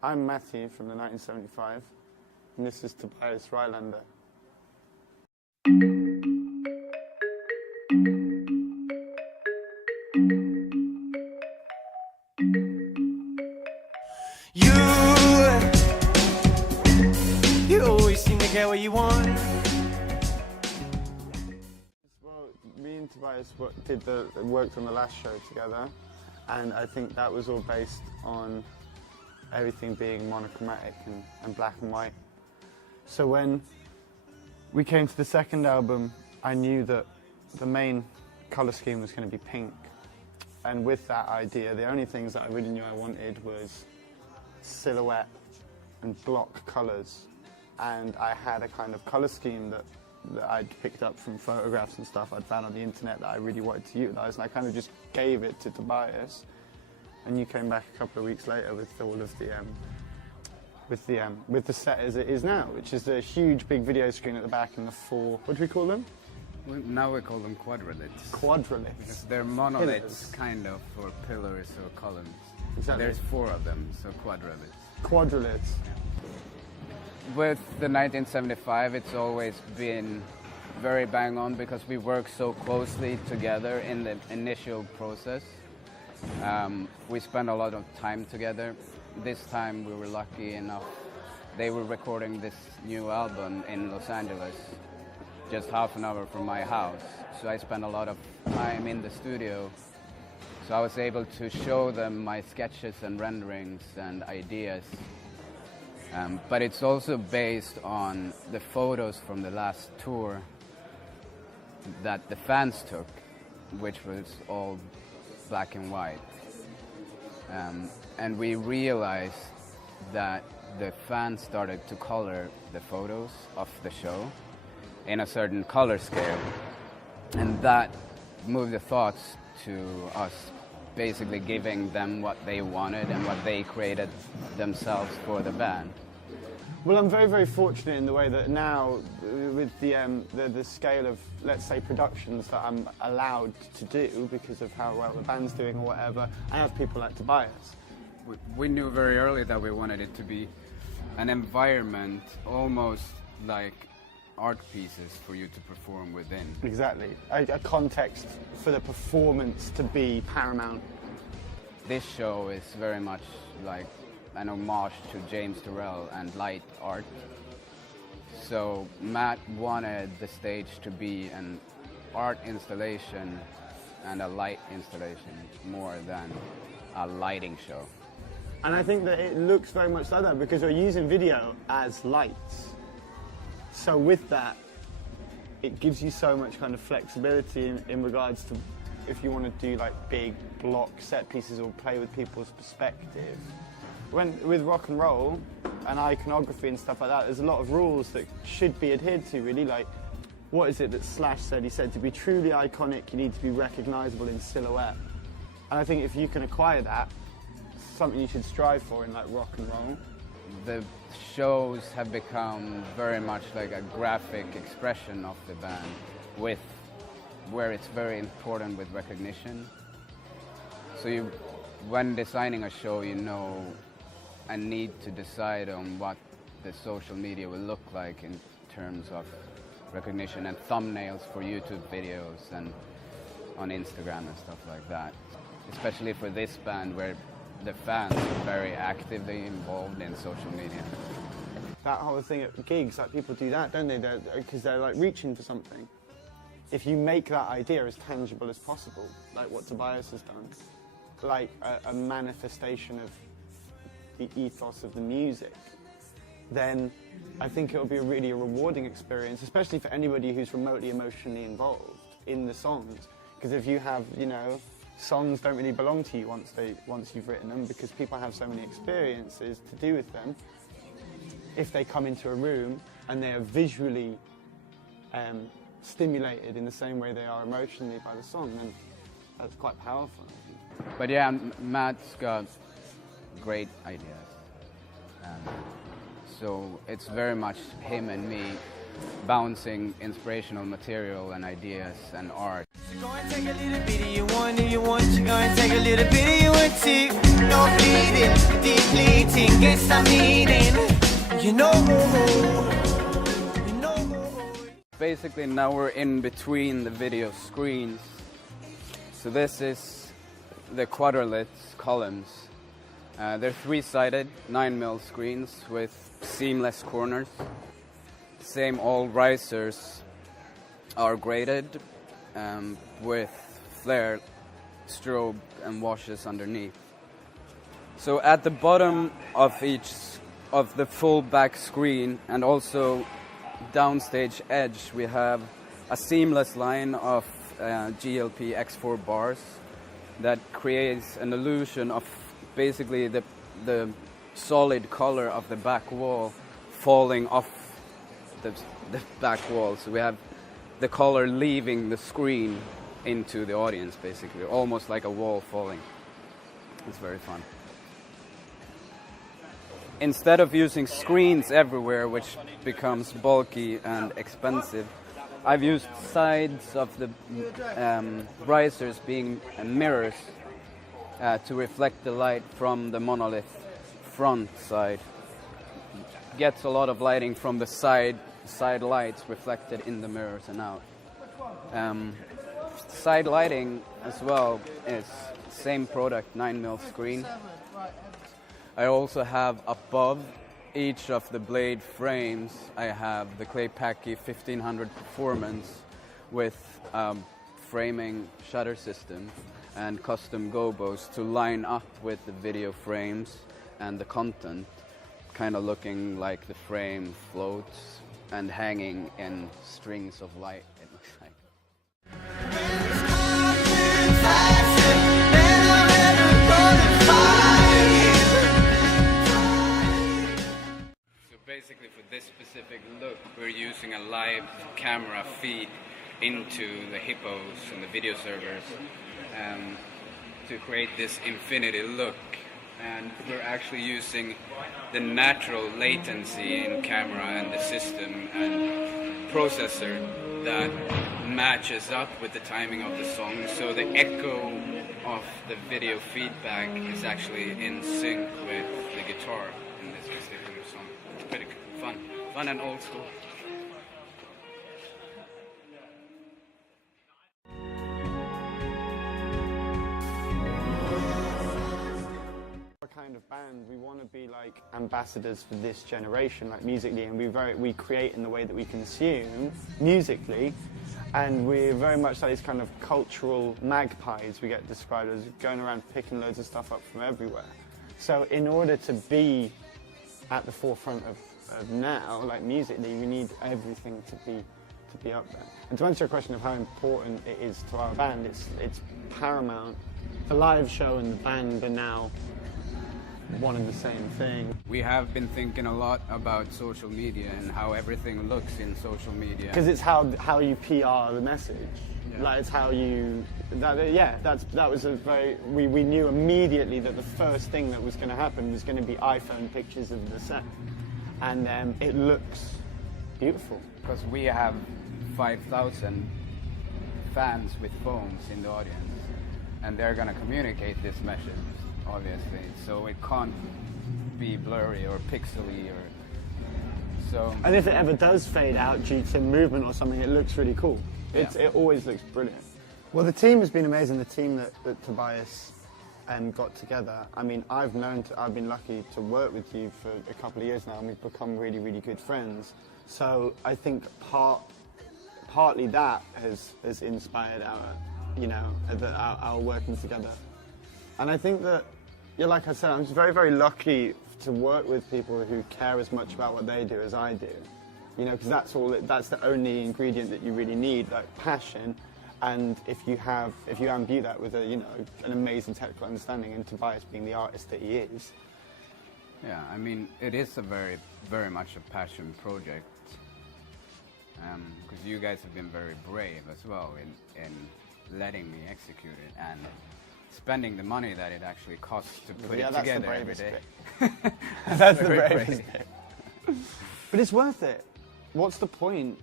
I'm Matty from the 1975, and this is Tobias Rylander. You always seem to get what you want. Well, me and Tobias worked on the last show together, and I think that was all based on everything being monochromatic and black and white. So when we came to the second album, I knew that the main colour scheme was going to be pink. And with that idea, the only things that I really knew I wanted was silhouette and block colours. And I had a kind of colour scheme that I'd picked up from photographs and stuff I'd found on the internet that I really wanted to utilise, and I kind of just gave it to Tobias. And you came back a couple of weeks later with all of with the set as it is now, which is a huge big video screen at the back and the four, what do we call them? Now we call them quadraliths. Quadraliths. Because they're monoliths, kind of, or pillars or columns. Exactly. There's 4 of them, so quadraliths. Quadraliths. With the 1975, it's always been very bang on because we work so closely together in the initial process. We spend a lot of time together. This time we were lucky enough. They were recording this new album in Los Angeles, just half an hour from my house. So I spent a lot of time in the studio. So I was able to show them my sketches and renderings and ideas. But it's also based on the photos from the last tour that the fans took, which was all black and white. And we realized that the fans started to color the photos of the show in a certain color scale. And that moved the thoughts to us basically giving them what they wanted and what they created themselves for the band. Well, I'm very, very fortunate in the way that now, with the scale of, let's say, productions that I'm allowed to do because of how well the band's doing or whatever, I have people like Tobias. We knew very early that we wanted it to be an environment almost like art pieces for you to perform within. Exactly. A context for the performance to be paramount. This show is very much like an homage to James Turrell and light art. So Matt wanted the stage to be an art installation and a light installation more than a lighting show. And I think that it looks very much like that because we're using video as lights. So with that, it gives you so much kind of flexibility in regards to if you want to do like big block set pieces or play with people's perspective. With rock and roll and iconography and stuff like that, there's a lot of rules that should be adhered to, really. Like, what is it that Slash said? He said to be truly iconic, you need to be recognizable in silhouette. And I think if you can acquire that, it's something you should strive for in like rock and roll. The shows have become very much like a graphic expression of the band, where it's very important with recognition. So when designing a show, you know, I need to decide on what the social media will look like in terms of recognition and thumbnails for YouTube videos and on Instagram and stuff like that. Especially for this band where the fans are very actively involved in social media. That whole thing at gigs, like people do that, don't they? Because they're like reaching for something. If you make that idea as tangible as possible, like what Tobias has done, like a manifestation of the ethos of the music, then I think it'll be really a rewarding experience, especially for anybody who's remotely emotionally involved in the songs. Because if you have, you know, songs don't really belong to you once you've written them, because people have so many experiences to do with them. If they come into a room and they are visually stimulated in the same way they are emotionally by the song, then that's quite powerful. But yeah, Matt's got great ideas. So it's very much him and me bouncing inspirational material and ideas and art. You're gonna take a little bit of you want, if you want, you're gonna take a little bit of you want to. No bleeding, depleting, guess I'm eating. You know. Basically now we're in between the video screens. So this is the quadralit columns. They're three-sided 9mm screens with seamless corners. Same, all risers are graded with flare, strobe and washes underneath. So at the bottom of each of the full back screen and also downstage edge, we have a seamless line of GLP X4 bars that creates an illusion of basically the solid color of the back wall falling off the back wall. So we have the color leaving the screen into the audience, basically, almost like a wall falling. It's very fun. Instead of using screens everywhere, which becomes bulky and expensive, I've used sides of the risers being mirrors to reflect the light from the monolith front side. Gets a lot of lighting from the side lights reflected in the mirrors and out. Side lighting as well is same product, 9mm screen. I also have above each of the blade frames, I have the Claypaky 1500 Performance with framing shutter system and custom gobos to line up with the video frames and the content, kind of looking like the frame floats and hanging in strings of light, it looks like. Basically for this specific look, we're using a live camera feed into the hippos and the video servers to create this infinity look. And we're actually using the natural latency in camera and the system and processor that matches up with the timing of the song. So the echo of the video feedback is actually in sync with the guitar in this particular song. It's pretty fun and old school. Kind of band, we want to be like ambassadors for this generation, like musically, and we create in the way that we consume musically, and we're very much like these kind of cultural magpies. We get described as going around picking loads of stuff up from everywhere. So in order to be at the forefront of now, like musically, we need everything to be up there. And to answer your question of how important it is to our band, it's paramount. The live show and the band are now one and the same thing. We have been thinking a lot about social media and how everything looks in social media. Because it's how you PR the message. Yeah. Like it's how you. That was a very. We knew immediately that the first thing that was going to happen was going to be iPhone pictures of the set, and it looks beautiful. Because we have 5,000 fans with phones in the audience, and they're going to communicate this message, obviously. So it can't be blurry or pixely or so. And if it ever does fade out due to movement or something, it looks really cool. Yeah. It always looks brilliant. Well, the team has been amazing. The team that Tobias got together. I mean, I've been lucky to work with you for a couple of years now, and we've become really, really good friends. So I think partly that has inspired our working together. And I think that, like I said, I'm just very, very lucky to work with people who care as much about what they do as I do. Because that's the only ingredient that you really need, like passion. And if you imbue that with an amazing technical understanding, and Tobias being the artist that he is. Yeah, I mean, it is a very, very much a passion project. Because you guys have been very brave as well in letting me execute it and spending the money that it actually costs to put it together every day. That's the bravest bit. But it's worth it. What's the point?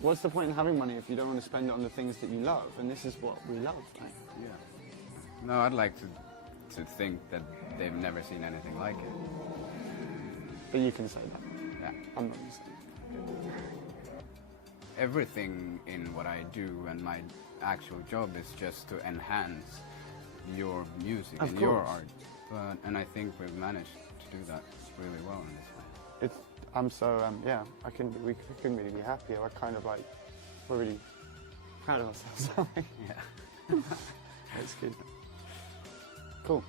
What's the point in having money if you don't want to spend it on the things that you love? And this is what we love. Right? Yeah. No, I'd like to to think that they've never seen anything like it. But you can say that. Yeah. I'm not going to say that. Everything in what I do and my actual job is just to enhance your music Of and your course. art. And I think we've managed to do that really well in this way. I'm so, we couldn't really be happier. We're kind of like, we're really proud of ourselves, aren't we? Yeah. It's good. Cool.